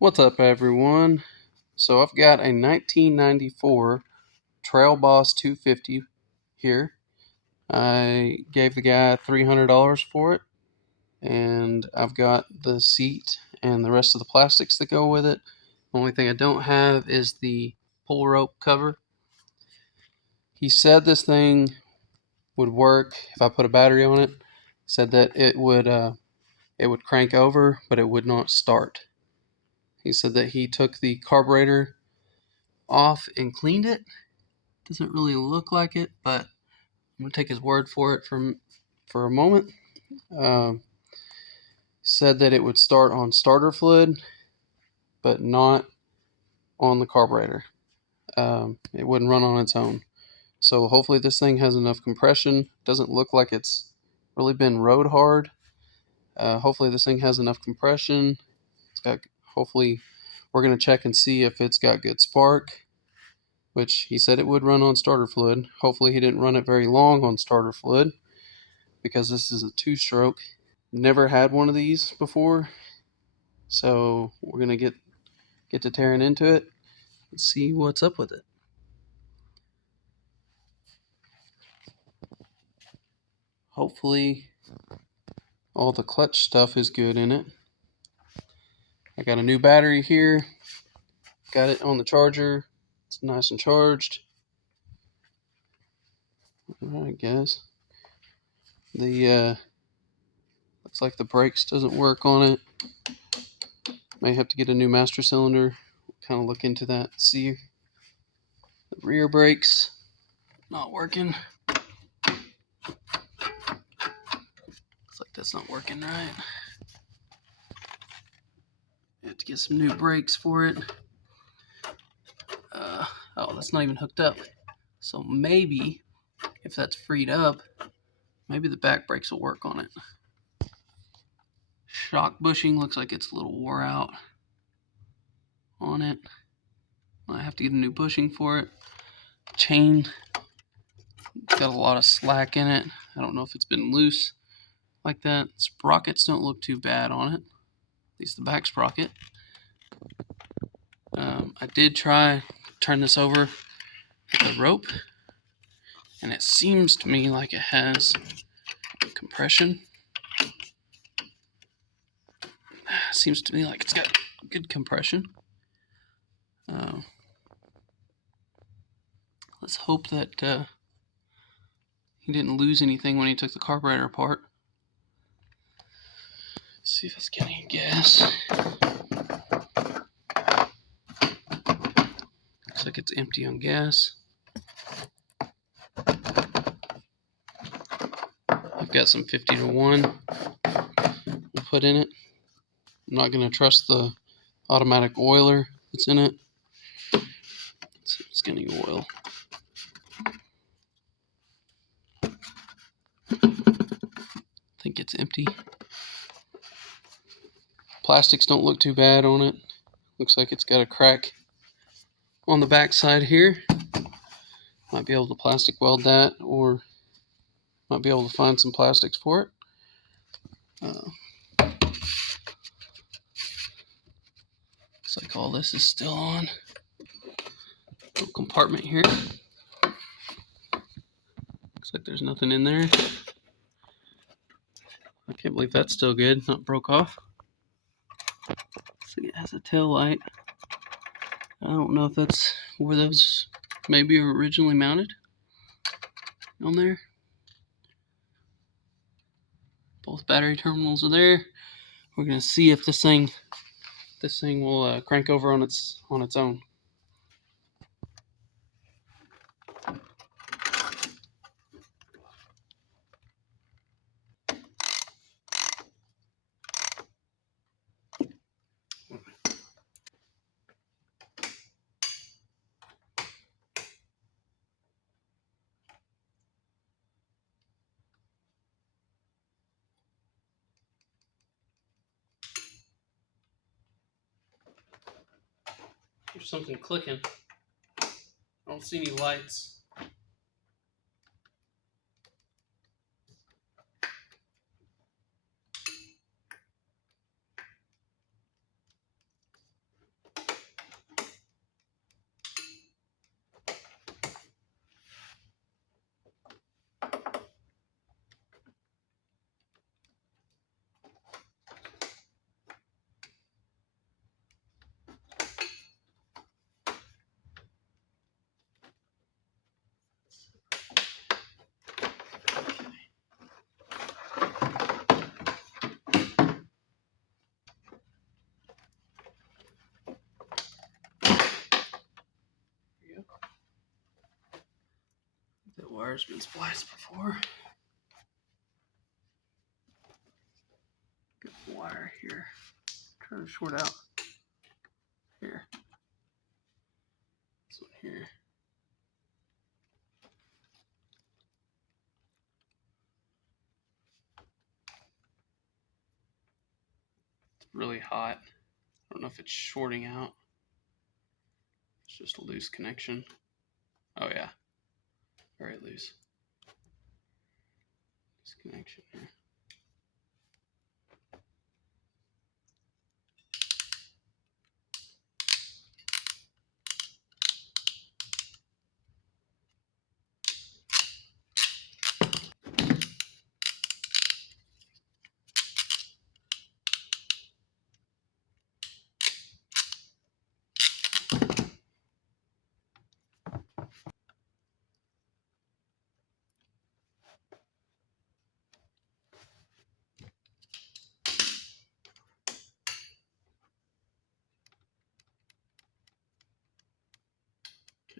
What's up, everyone? So I've got a 1994 Trail Boss 250 here. I gave the guy $300 for it, and I've got the seat and the rest of the plastics that go with it. The only thing I don't have is the pull rope cover. He said this thing would work if I put a battery on it. He said that it would crank over, but it would not start. He said that he took the carburetor off and cleaned it. Doesn't really look like it, but I'm gonna take his word for it for a moment. Said that it would start on starter fluid, but not on the carburetor. It wouldn't run on its own. So hopefully this thing has enough compression. Doesn't look like it's really been rode hard. Hopefully this thing has enough compression. It's got. Hopefully we're gonna check and see if it's got good spark, which he said it would run on starter fluid. Hopefully he didn't run it very long on starter fluid, because this is a two-stroke. Never had one of these before, so we're gonna get to tearing into it and see what's up with it. Hopefully all the clutch stuff is good in it. I got a new battery here, got it on the charger. It's nice and charged. I guess the looks like the brakes doesn't work on it. May have to get a new master cylinder. Kind of look into that. See, the rear brakes not working. Looks like that's not working right. I have to get some new brakes for it. Oh, that's not even hooked up. So maybe if that's freed up, maybe the back brakes will work on it. Shock bushing looks like it's a little wore out on it. I have to get a new bushing for it. Chain, it's got a lot of slack in it. I don't know if it's been loose like that. Sprockets don't look too bad on it, at least the back sprocket. I did try turn this over with a rope, and it seems to me like it has compression. Seems to me like it's got good compression. Let's hope that he didn't lose anything when he took the carburetor apart. Let's see if it's getting gas. Looks like it's empty on gas. I've got some 50-to-1 we'll put in it. I'm not going to trust the automatic oiler that's in it. It's going to need oil. I think it's empty. Plastics don't look too bad on it. Looks like it's got a crack on the back side here. Might be able to plastic weld that, or might be able to find some plastics for it. Looks like all this is still on. Little compartment here. Looks like there's nothing in there. I can't believe that's still good, not broke off. See, it has a tail light. I don't know if that's where those maybe were originally mounted on there. Both battery terminals are there. We're gonna see if this thing will crank over on its own. There's something clicking. I don't see any lights. wire's been spliced before. Get the wire here. Trying to short out here. This one here. It's really hot. I don't know if it's shorting out. It's just a loose connection. Oh yeah, very loose. This connection here.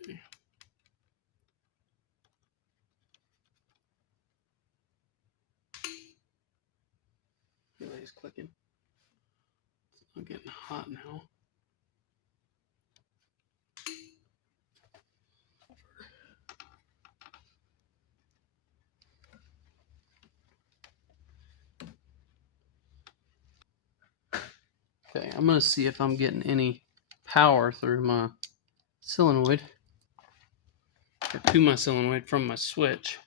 Okay. Relay's clicking. It's not getting hot now. Okay, I'm gonna see if I'm getting any power through my solenoid, or to my solenoid from my switch.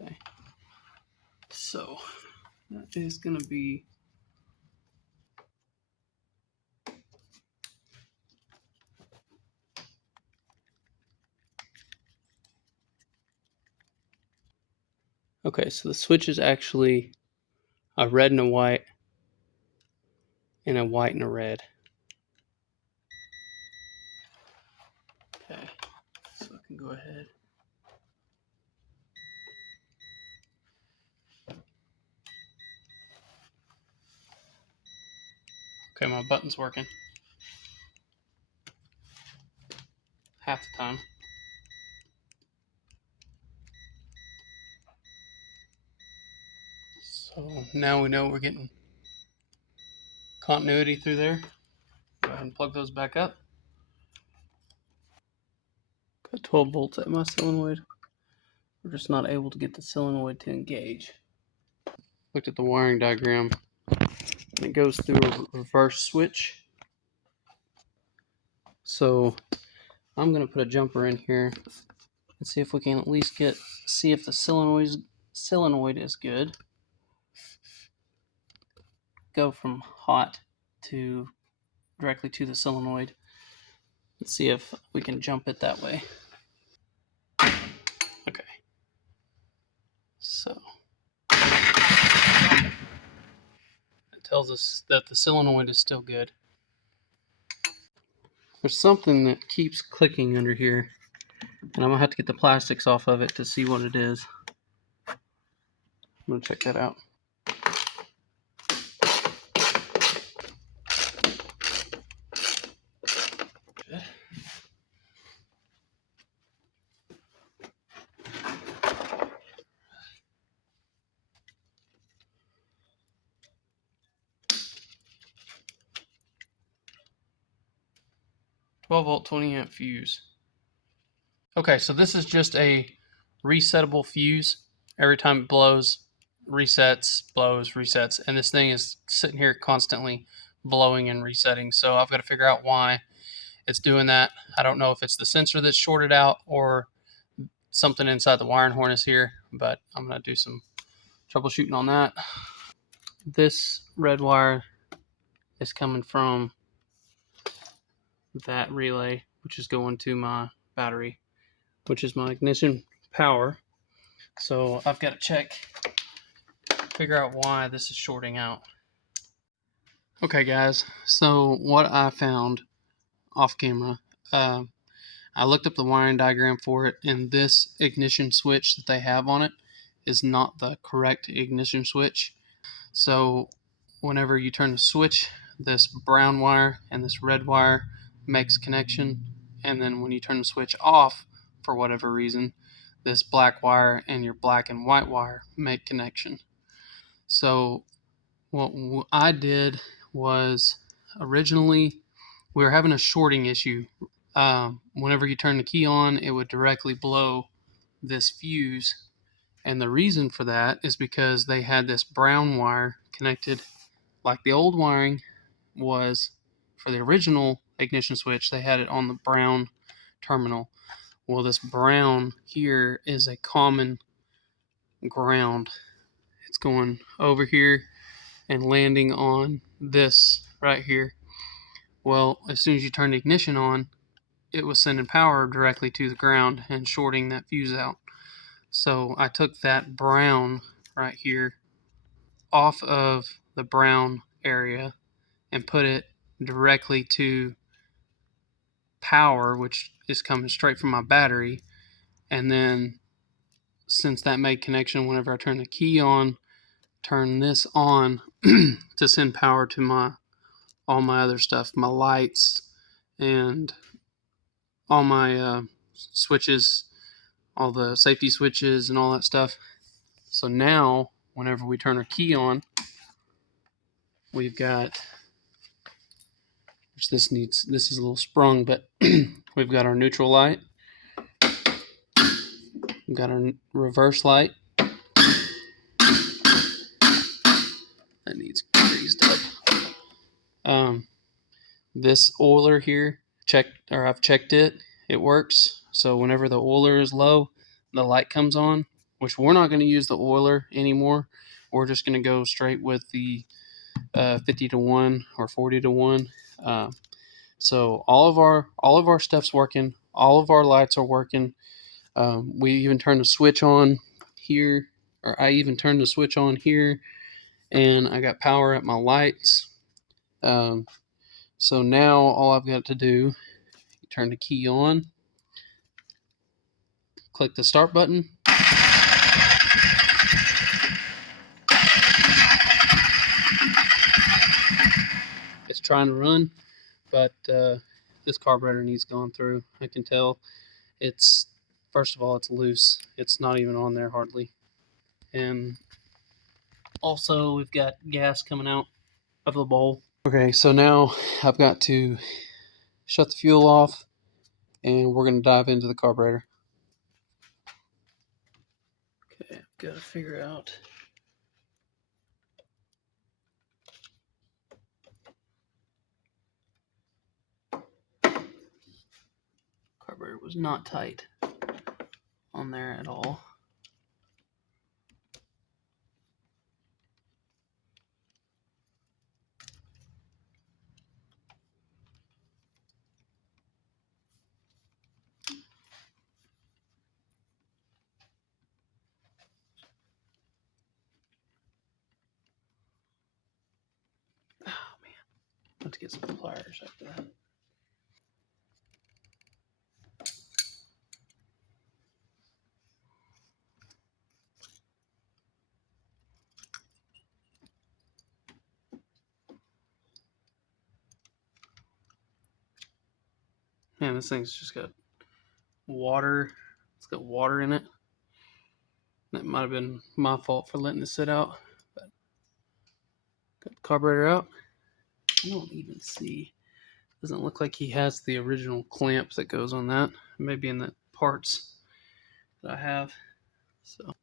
Okay, so that is gonna be okay. So the switch is actually a red and a white, and a white and a red. Okay, so I can go ahead. Okay, my button's working. Half the time. So now we know we're getting continuity through there. Go ahead and plug those back up. Got 12 volts at my solenoid. We're just not able to get the solenoid to engage. Looked at the wiring diagram. It goes through a reverse switch. So I'm going to put a jumper in here and see if we can at least see if the solenoid is good. Go from hot to directly to the solenoid. Let's see if we can jump it that way. Okay. So it tells us that the solenoid is still good. There's something that keeps clicking under here, and I'm gonna have to get the plastics off of it to see what it is. I'm gonna check that out. Good. 12-volt 20-amp fuse. Okay, so this is just a resettable fuse. Every time it blows, resets, blows, resets, and this thing is sitting here constantly blowing and resetting. So I've got to figure out why it's doing that. I don't know if it's the sensor that's shorted out or something inside the wiring harness here, but I'm going to do some troubleshooting on that. This red wire is coming from that relay, which is going to my battery, which is my ignition power. So I've got to figure out why this is shorting out. Okay guys, so what I found off camera, I looked up the wiring diagram for it, and this ignition switch that they have on it is not the correct ignition switch. So whenever you turn the switch, this brown wire and this red wire makes connection, and then when you turn the switch off for whatever reason, this black wire and your black and white wire make connection. So what I did was, originally we were having a shorting issue. Whenever you turn the key on, it would directly blow this fuse. And the reason for that is because they had this brown wire connected, like the old wiring was for the original ignition switch. They had it on the brown terminal. Well, this brown here is a common ground. It's going over here and landing on this right here. Well, as soon as you turn the ignition on, it was sending power directly to the ground and shorting that fuse out. So I took that brown right here off of the brown area and put it directly to power, which is coming straight from my battery. And then, since that made connection, whenever I turn the key on, turn this on to send power to all my other stuff, my lights and all my switches, all the safety switches and all that stuff. So now, whenever we turn our key on, we've got, which this is a little sprung, but we've got our neutral light, we've got our reverse light, that needs greased up. This oiler here, I've checked it, it works. So whenever the oiler is low, the light comes on, which we're not going to use the oiler anymore. We're just going to go straight with the 50 to 1 or 40 to 1. So all of our stuff's working. All of our lights are working. We even turned the switch on here, or I even turned the switch on here, and I got power at my lights. So now all I've got to do, turn the key on, click the start button. It's trying to run, but this carburetor needs going through. I can tell it's, first of all, it's loose. It's not even on there hardly. And also we've got gas coming out of the bowl. Okay, so now I've got to shut the fuel off and we're going to dive into the carburetor. Okay, I've got to figure out. Carburetor was not tight on there at all. Oh man, I have to get some pliers after that. Man, this thing's just got water. It's got water in it. That might have been my fault for letting it sit out. But got the carburetor out. I don't even see. Doesn't look like he has the original clamp that goes on that. Maybe in the parts that I have. So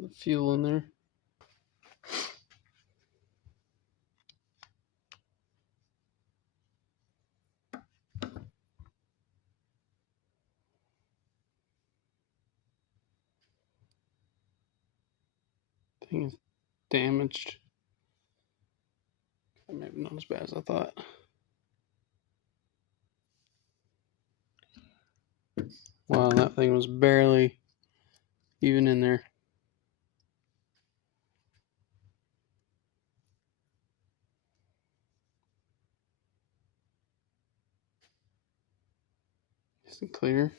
the fuel in there. Thing is damaged. Maybe not as bad as I thought. Wow, that thing was barely even in there. Is it clear?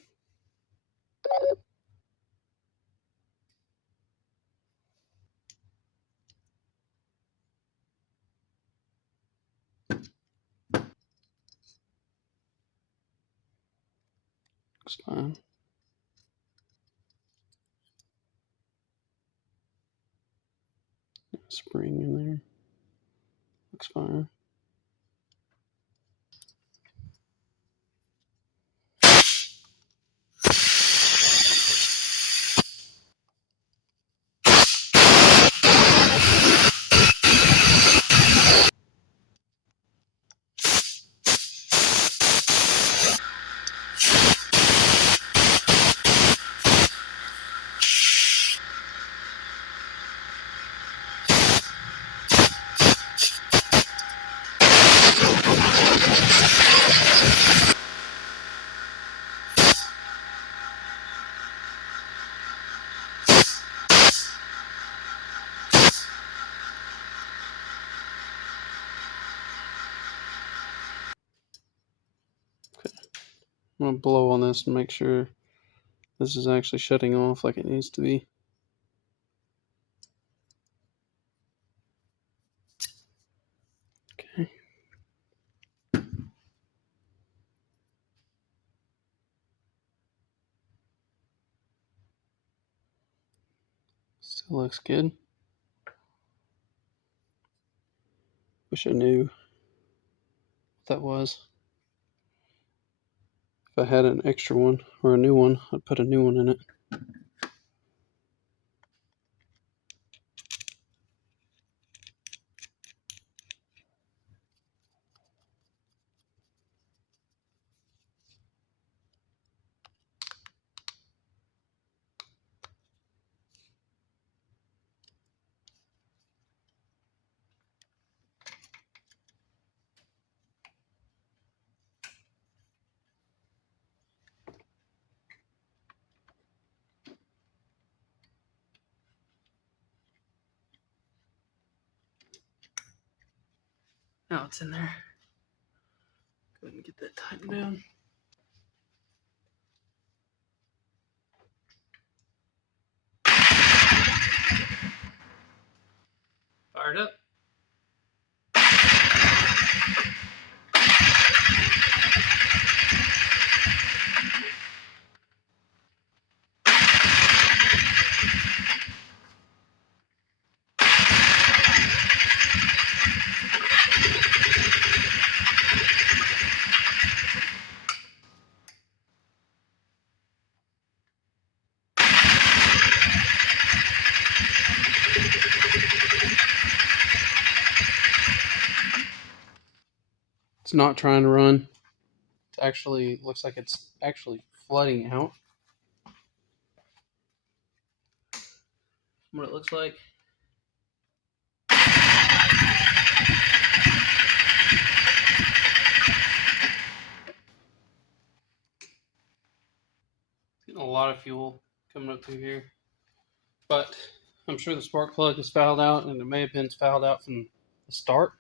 Looks fine. Spring in there. Looks fine. I'm going to blow on this and make sure this is actually shutting off like it needs to be. Okay. Still looks good. Wish I knew what that was. If I had an extra one or a new one, I'd put a new one in it. Now it's in there. Go ahead and get that tightened down. Fired up. It's not trying to run. It actually looks like it's actually flooding out. What it looks like. Getting a lot of fuel coming up through here. But I'm sure the spark plug is fouled out, and it may have been fouled out from the start.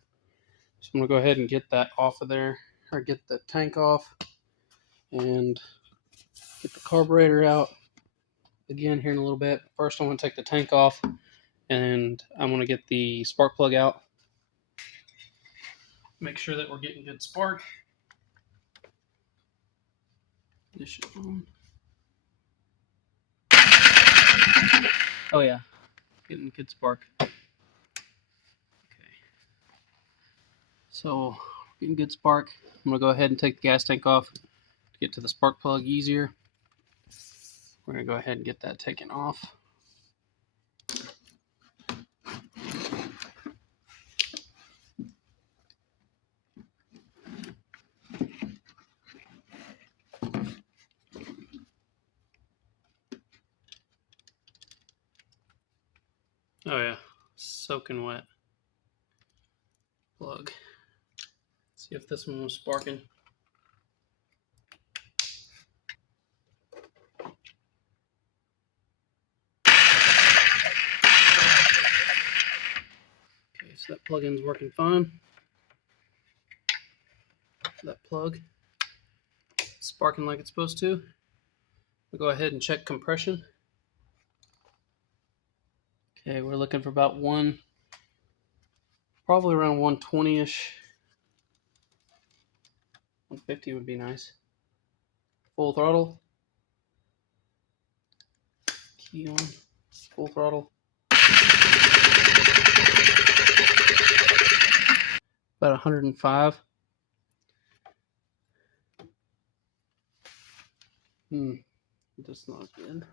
So I'm going to go ahead and get that off of there, or get the tank off, and get the carburetor out again here in a little bit. First, I'm going to take the tank off, and I'm going to get the spark plug out. Make sure that we're getting good spark. Ignition on. Oh yeah, getting good spark. Okay. So, getting good spark. I'm going to go ahead and take the gas tank off to get to the spark plug easier. We're going to go ahead and get that taken off. Oh yeah, soaking wet. Plug. See if this one was sparking. Okay, so that plug-in's working fine. That plug sparking like it's supposed to. We'll go ahead and check compression. Okay, we're looking for about probably around 120-ish. 150 would be nice. Full throttle. key on, full throttle. About 105. That's not good.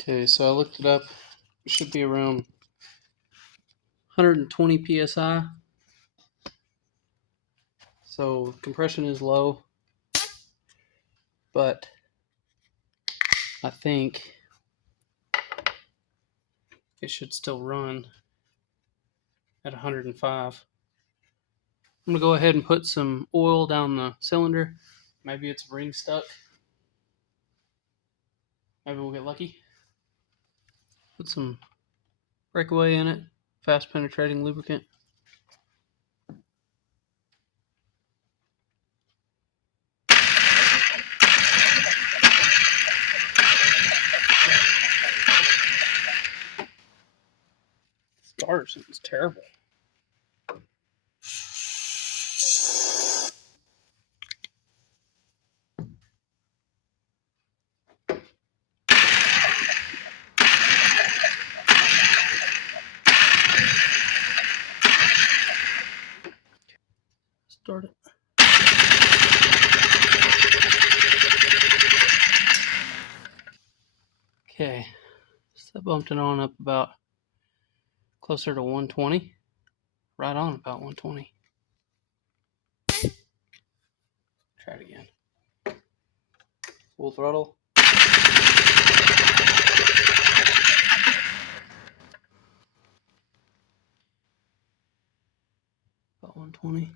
Okay, so I looked it up. It should be around 120 psi. So compression is low, but I think it should still run at 105. I'm gonna go ahead and put some oil down the cylinder. Maybe it's ring stuck. Maybe we'll get lucky. Put some breakaway in it, fast penetrating lubricant. Starter sounds terrible. Start it. Okay, so I bumped it on up about closer to 120. Right on about 120. Try it again. Full throttle. About 120.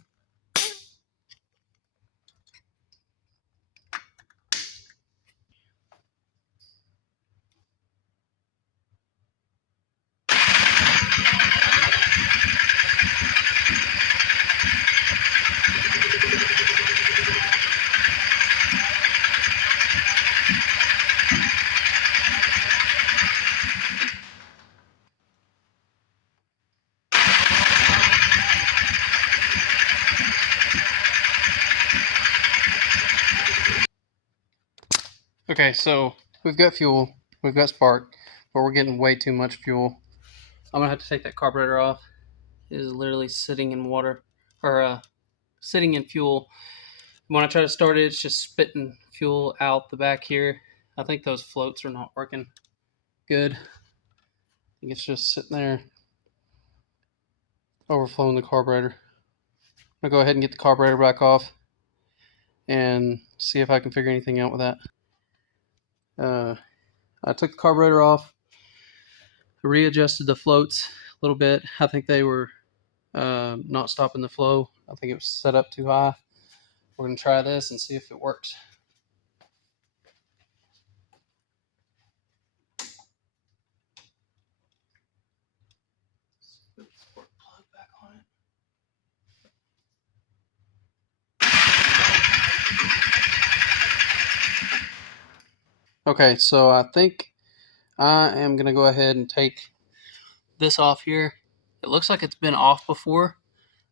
Okay, so we've got fuel, we've got spark, but we're getting way too much fuel. I'm gonna have to take that carburetor off. It is literally sitting in water, or sitting in fuel. When I try to start it, it's just spitting fuel out the back here. I think those floats are not working good. I think it's just sitting there overflowing the carburetor. I'm gonna go ahead and get the carburetor back off and see if I can figure anything out with that. I took the carburetor off, readjusted the floats a little bit. I think they were not stopping the flow. I think it was set up too high. We're going to try this and see if it works. Put the spark plug back on it. Okay, so I think I am going to go ahead and take this off here. It looks like it's been off before.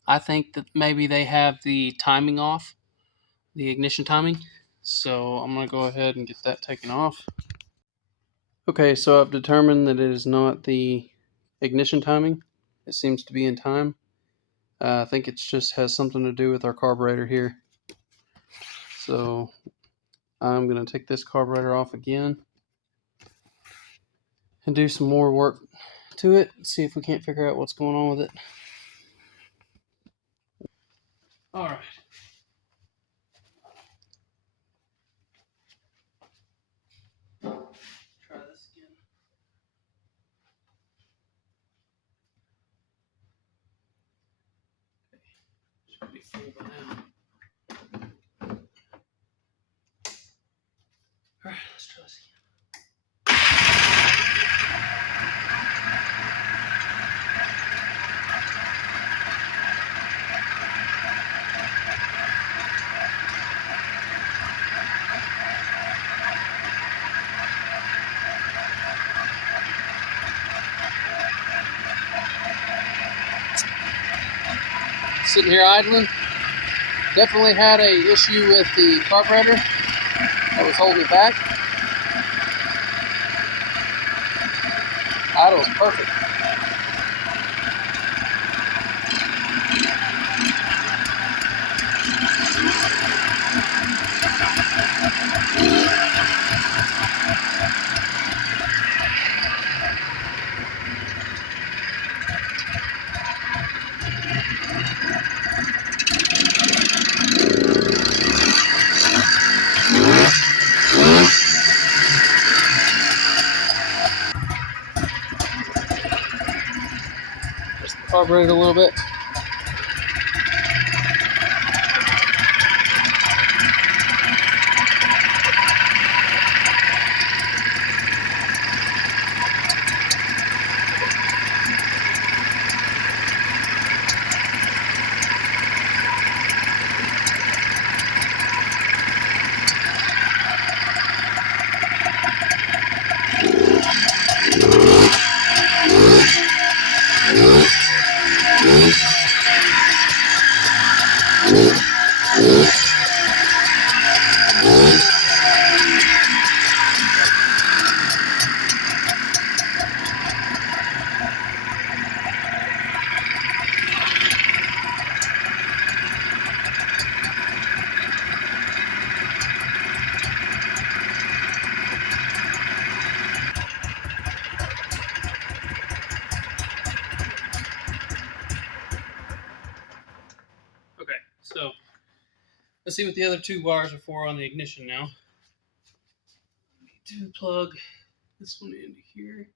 I think that maybe they have the timing off, the ignition timing. So I'm going to go ahead and get that taken off. Okay, so I've determined that it is not the ignition timing. It seems to be in time. I think it just has something to do with our carburetor here. So I'm going to take this carburetor off again and do some more work to it, see if we can't figure out what's going on with it. All right. Try this again. Okay. Should be full by now. All right, let's try this again. Sitting here idling. Definitely had a issue with the carburetor that was holding it back. idles perfect. Just the carburetor a little bit. Okay, so let's see what the other two wires are for on the ignition now. I need to plug this one into here.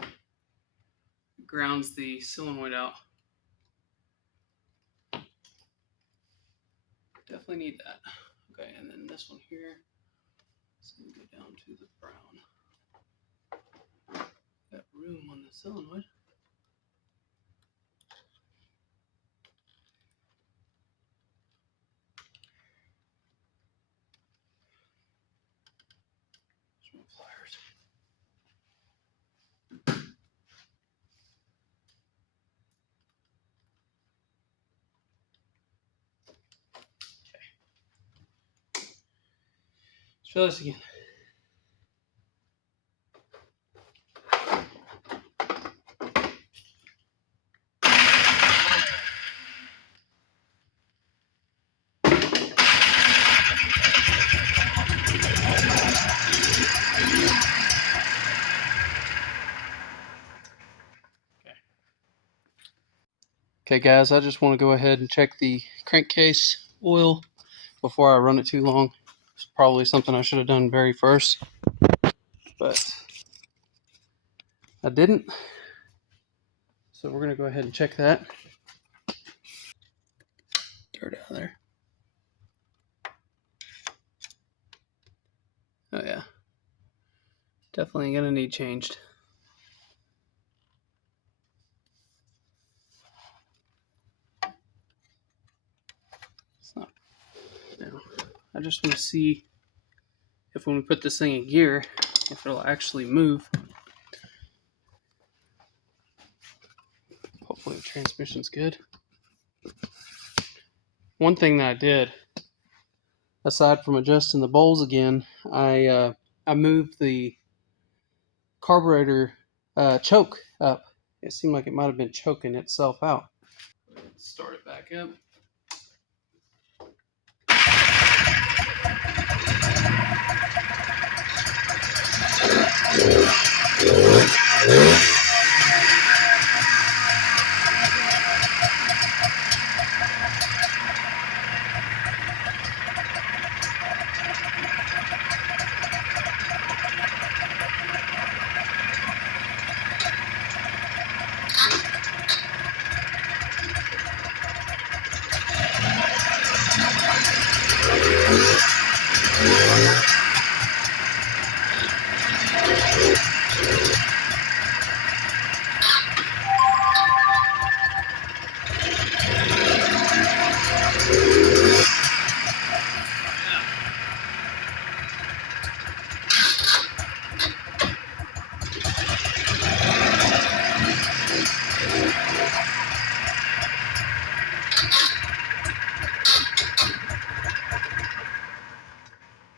It grounds the solenoid out. Definitely need that. Okay, and then this one here. It's going to go down to the brown. Got room on the solenoid. There's my pliers. Let's try this again. Okay guys, I just want to go ahead and check the crankcase oil before I run it too long. It's probably something I should have done very first, but I didn't. So we're going to go ahead and check that. Dirt out of there. Oh yeah. Definitely going to need changed. It's not. No. I just want to see if when we put this thing in gear, if it'll actually move. Hopefully the transmission's good. One thing that I did, aside from adjusting the bowls again, I moved the carburetor choke up. It seemed like it might have been choking itself out. Let's start it back up.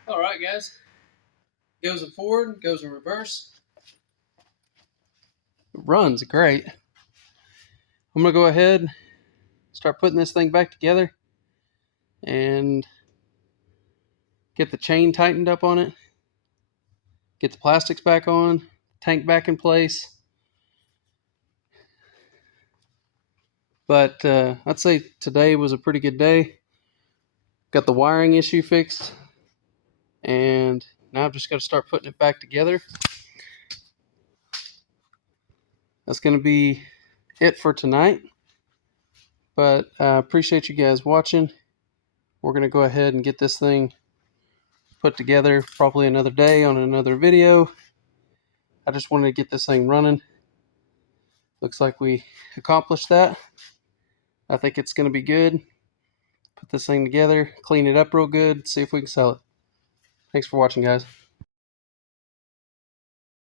Alright guys, goes in forward, goes in reverse. runs great. I'm going to go ahead, start putting this thing back together, and get the chain tightened up on it, get the plastics back on, tank back in place. But I'd say today was a pretty good day. Got the wiring issue fixed, and now I've just got to start putting it back together. That's going to be it for tonight. But I appreciate you guys watching. We're going to go ahead and get this thing put together probably another day on another video. I just wanted to get this thing running. Looks like we accomplished that. I think it's going to be good. Put this thing together, clean it up real good, see if we can sell it. Thanks for watching, guys.